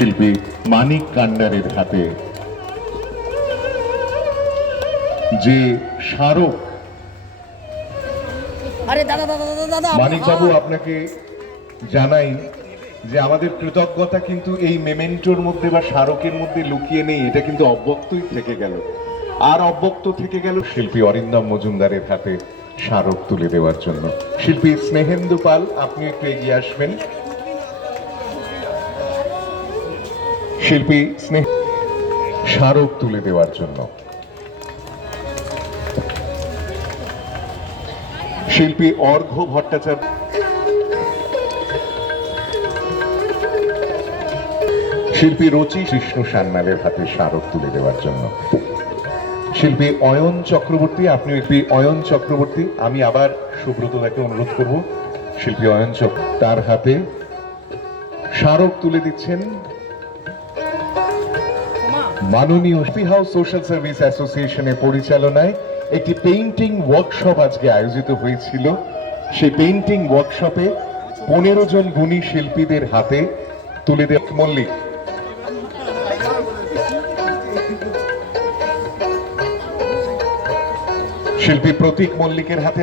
শিল্পী মানিক কান্ডারের হাতে যে স্মারক। মানিক বাবু, আপনাকে জানাই যে আমাদের কৃতজ্ঞতা কিন্তু এই মেমেন্টোর মধ্যে বা স্মারকের মধ্যে লুকিয়ে নেই, এটা কিন্তু অব্যক্তই থেকে গেল। আর অব্যক্ত থেকে গেল শিল্পী অরিন্দম মজুমদারের হাতে স্মারক তুলে দেওয়ার জন্য। শিল্পী স্নেহেন্দু পাল, আপনি একটু এগিয়ে আসবেন। শিল্পী স্মারক তুলে দেওয়ার জন্য। শিল্পী অর্ঘ্য ভট্টাচার্য, শিল্পী রচি কৃষ্ণ সান্যালের হাতে স্মারক তুলে দেওয়ার জন্য। শিল্পী অয়ন চক্রবর্তী, আপনি একটি অয়ন চক্রবর্তী, আমি আবার সুব্রতদাকে অনুরোধ করব, শিল্পী অয়ন তার হাতে স্মারক তুলে দিচ্ছেন। মাননীয় স্পি হাউস সোশ্যাল সার্ভিস অ্যাসোসিয়েশনের পরিচালনায় একটি পেইন্টিং ওয়ার্কশপ আজকে আয়োজিত হয়েছিল। সেই পেইন্টিং ওয়ার্কশপে 15 জন গুণী শিল্পীদের হাতে তুলে দেওয়া মল্লিক, শিল্পী প্রতীক মল্লিকের হাতে